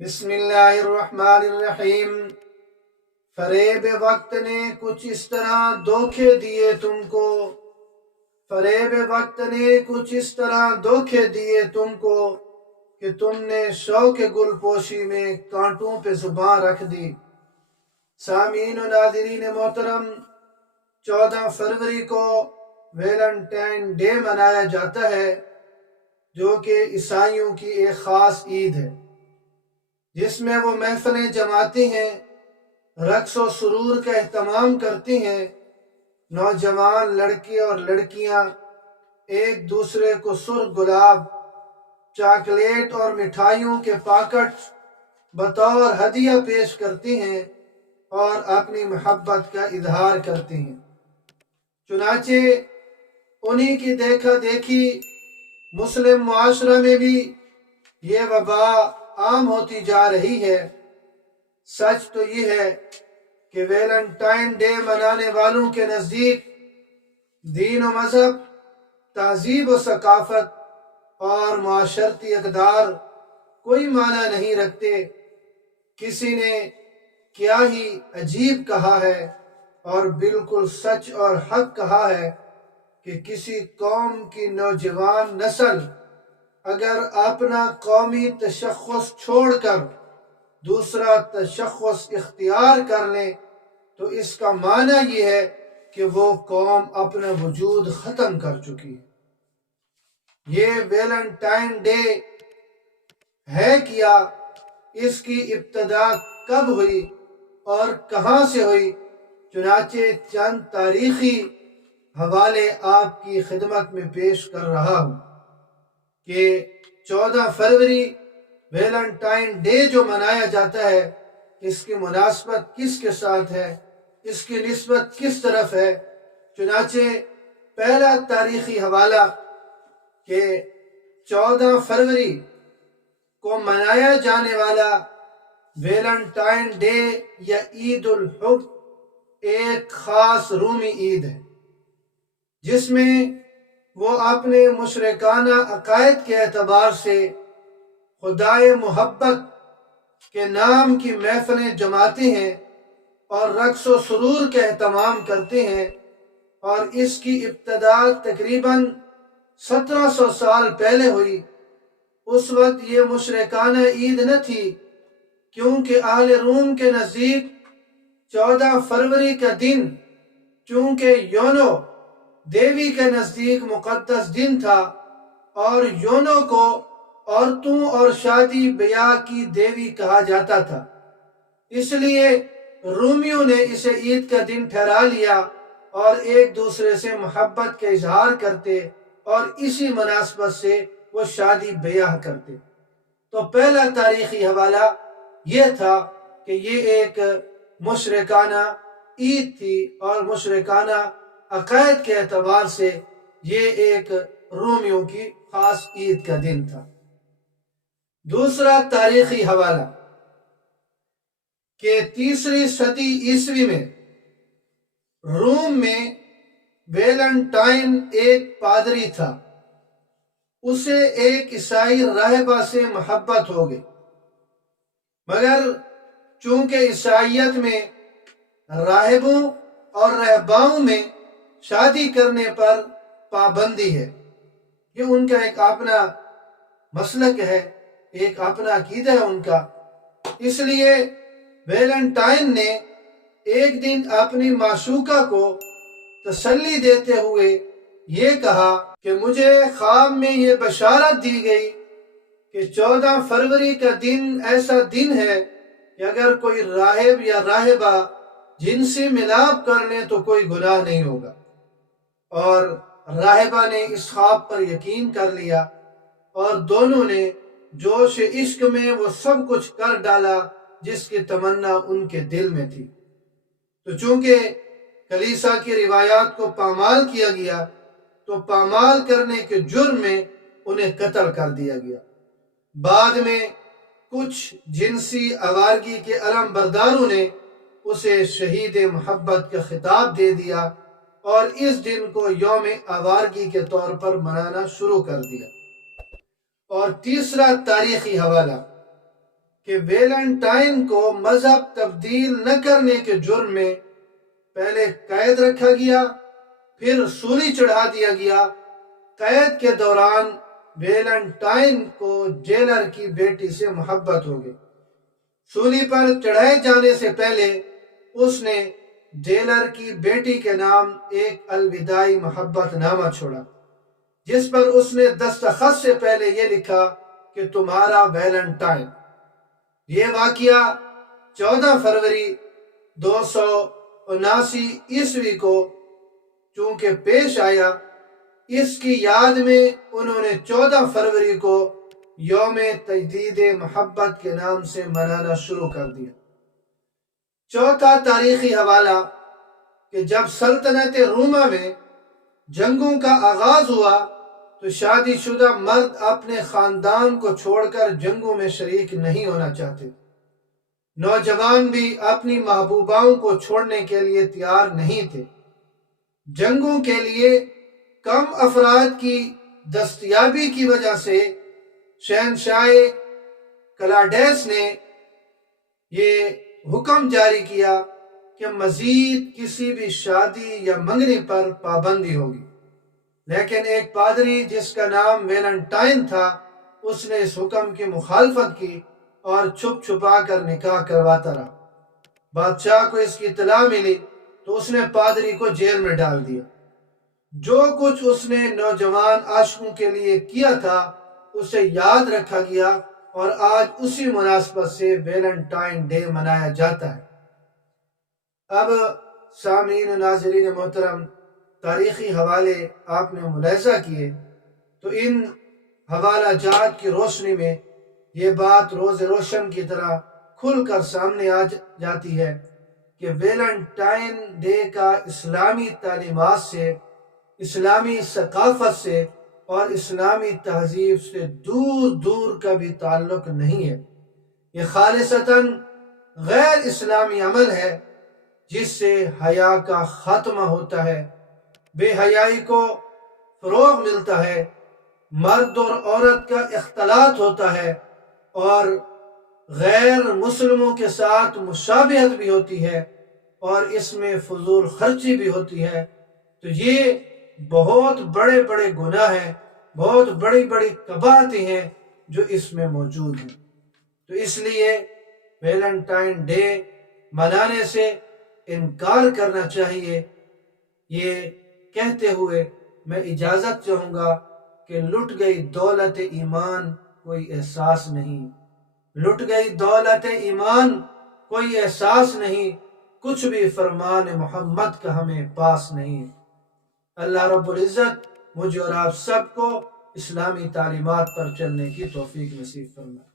بسم اللہ الرحمن الرحیم۔ فریب وقت نے کچھ اس طرح دھوکے دیے تم کو، فریب وقت نے کچھ اس طرح دھوکے دیے تم کو کہ تم نے شوق گل پوشی میں کانٹوں پہ زباں رکھ دی۔ سامعین و ناظرین محترم، 14 فروری کو ویلنٹائن ڈے منایا جاتا ہے، جو کہ عیسائیوں کی ایک خاص عید ہے، جس میں وہ محفلیں جماتے ہیں، رقص و سرور کا اہتمام کرتے ہیں۔ نوجوان لڑکے اور لڑکیاں ایک دوسرے کو سرخ گلاب، چاکلیٹ اور مٹھائیوں کے پاکٹ بطور ہدیہ پیش کرتے ہیں اور اپنی محبت کا اظہار کرتے ہیں۔ چنانچہ انہی کی دیکھا دیکھی مسلم معاشرہ میں بھی یہ وبا عام ہوتی جا رہی ہے۔ سچ تو یہ ہے کہ ویلنٹائن ڈے منانے والوں کے نزدیک دین و مذہب، تہذیب و ثقافت اور معاشرتی اقدار کوئی معنی نہیں رکھتے۔ کسی نے کیا ہی عجیب کہا ہے اور بالکل سچ اور حق کہا ہے کہ کسی قوم کی نوجوان نسل اگر اپنا قومی تشخص چھوڑ کر دوسرا تشخص اختیار کر لیں تو اس کا معنی یہ ہے کہ وہ قوم اپنا وجود ختم کر چکی ہے۔ یہ ویلنٹائن ڈے ہے کیا، اس کی ابتدا کب ہوئی اور کہاں سے ہوئی؟ چنانچہ چند تاریخی حوالے آپ کی خدمت میں پیش کر رہا ہوں کہ 14 فروری ویلنٹائن ڈے جو منایا جاتا ہے، اس کی مناسبت کس کے ساتھ ہے، اس کی نسبت کس طرف ہے۔ چنانچہ پہلا تاریخی حوالہ کہ 14 فروری کو منایا جانے والا ویلنٹائن ڈے یا عید الحب ایک خاص رومی عید ہے، جس میں وہ اپنے مشرکانہ عقائد کے اعتبار سے خدائے محبت کے نام کی محفلیں جماتے ہیں اور رقص و سرور کا اہتمام کرتے ہیں، اور اس کی ابتدا تقریباً 1700 سال پہلے ہوئی۔ اس وقت یہ مشرکانہ عید نہ تھی، کیونکہ اہل روم کے نزدیک 14 فروری کا دن چونکہ یونو دیوی کے نزدیک مقدس دن تھا، اور یونو کو عورتوں اور شادی بیاہ کی دیوی کہا جاتا تھا، اس لیے رومیوں نے اسے عید کا دن ٹھہرا لیا اور ایک دوسرے سے محبت کا اظہار کرتے اور اسی مناسبت سے وہ شادی بیاہ کرتے۔ تو پہلا تاریخی حوالہ یہ تھا کہ یہ ایک مشرکانہ عید تھی اور مشرکانہ عقائد کے اعتبار سے یہ ایک رومیوں کی خاص عید کا دن تھا۔ دوسرا تاریخی حوالہ کہ 3 صدی عیسوی میں روم میں ویلنٹائن ایک پادری تھا، اسے ایک عیسائی راہبہ سے محبت ہو گئی، مگر چونکہ عیسائیت میں راہبوں اور رہباؤں میں شادی کرنے پر پابندی ہے، یہ ان کا ایک اپنا مسلک ہے، ایک اپنا عقیدہ ہے ان کا۔ اس لیے ویلنٹائن نے ایک دن اپنی معشوقہ کو تسلی دیتے ہوئے یہ کہا کہ مجھے خواب میں یہ بشارت دی گئی کہ 14 فروری کا دن ایسا دن ہے کہ اگر کوئی راہب یا راہبہ جنسی ملاپ کر لیں تو کوئی گناہ نہیں ہوگا۔ اور راہبہ نے اس خواب پر یقین کر لیا اور دونوں نے جوش عشق میں وہ سب کچھ کر ڈالا جس کی تمنا ان کے دل میں تھی۔ تو چونکہ کلیسا کی روایات کو پامال کیا گیا تو پامال کرنے کے جرم میں انہیں قتل کر دیا گیا۔ بعد میں کچھ جنسی آوارگی کے علم برداروں نے اسے شہید محبت کا خطاب دے دیا اور اس دن کو یوم آوارگی کے طور پر منانا شروع کر دیا۔ اور تیسرا تاریخی حوالہ کہ ویلنٹائن کو مذہب تبدیل نہ کرنے کے جرم میں پہلے قید رکھا گیا، پھر سولی چڑھا دیا گیا۔ قید کے دوران ویلنٹائن کو جیلر کی بیٹی سے محبت ہو گئی۔ سولی پر چڑھائے جانے سے پہلے اس نے جیلر کی بیٹی کے نام ایک الوداعی محبت نامہ چھوڑا، جس پر اس نے دستخط سے پہلے یہ لکھا کہ تمہارا ویلنٹائن۔ یہ واقعہ 14 فروری 279 عیسوی کو چونکہ پیش آیا، اس کی یاد میں انہوں نے 14 فروری کو یوم تجدید محبت کے نام سے منانا شروع کر دیا۔ چوتھا تاریخی حوالہ کہ جب سلطنت روما میں جنگوں کا آغاز ہوا تو شادی شدہ مرد اپنے خاندان کو چھوڑ کر جنگوں میں شریک نہیں ہونا چاہتے۔ نوجوان بھی اپنی محبوباؤں کو چھوڑنے کے لیے تیار نہیں تھے۔ جنگوں کے لیے کم افراد کی دستیابی کی وجہ سے شہنشاہ کلاڈیس نے یہ حکم جاری کیا کہ مزید کسی بھی شادی یا منگنی پر پابندی ہوگی، لیکن ایک پادری جس کا نام ویلنٹائن تھا، اس نے اس حکم کی مخالفت کی اور چھپ چھپا کر نکاح کرواتا رہا۔ بادشاہ کو اس کی اطلاع ملی تو اس نے پادری کو جیل میں ڈال دیا۔ جو کچھ اس نے نوجوان عاشقوں کے لیے کیا تھا اسے یاد رکھا گیا اور آج اسی مناسبت سے ویلنٹائن ڈے منایا جاتا ہے۔ اب سامعین و ناظرین محترم، تاریخی حوالے آپ نے ملاحظہ کیے تو ان حوالہ جات کی روشنی میں یہ بات روز روشن کی طرح کھل کر سامنے آ جاتی ہے کہ ویلنٹائن ڈے کا اسلامی تعلیمات سے، اسلامی ثقافت سے اور اسلامی تہذیب سے دور دور کا بھی تعلق نہیں ہے۔ یہ خالصتاً غیر اسلامی عمل ہے جس سے حیا کا خاتمہ ہوتا ہے، بے حیائی کو فروغ ملتا ہے، مرد اور عورت کا اختلاط ہوتا ہے اور غیر مسلموں کے ساتھ مشابہت بھی ہوتی ہے اور اس میں فضول خرچی بھی ہوتی ہے۔ تو یہ بہت بڑے بڑے گناہ ہیں، بہت بڑی بڑی قباحتیں ہیں جو اس میں موجود ہیں۔ تو اس لیے ویلنٹائن ڈے منانے سے انکار کرنا چاہیے۔ یہ کہتے ہوئے میں اجازت چاہوں گا کہ لٹ گئی دولت ایمان کوئی احساس نہیں، لٹ گئی دولت ایمان کوئی احساس نہیں، کچھ بھی فرمان محمد کا ہمیں پاس نہیں۔ اللہ رب العزت مجھے اور آپ سب کو اسلامی تعلیمات پر چلنے کی توفیق نصیب فرمائے۔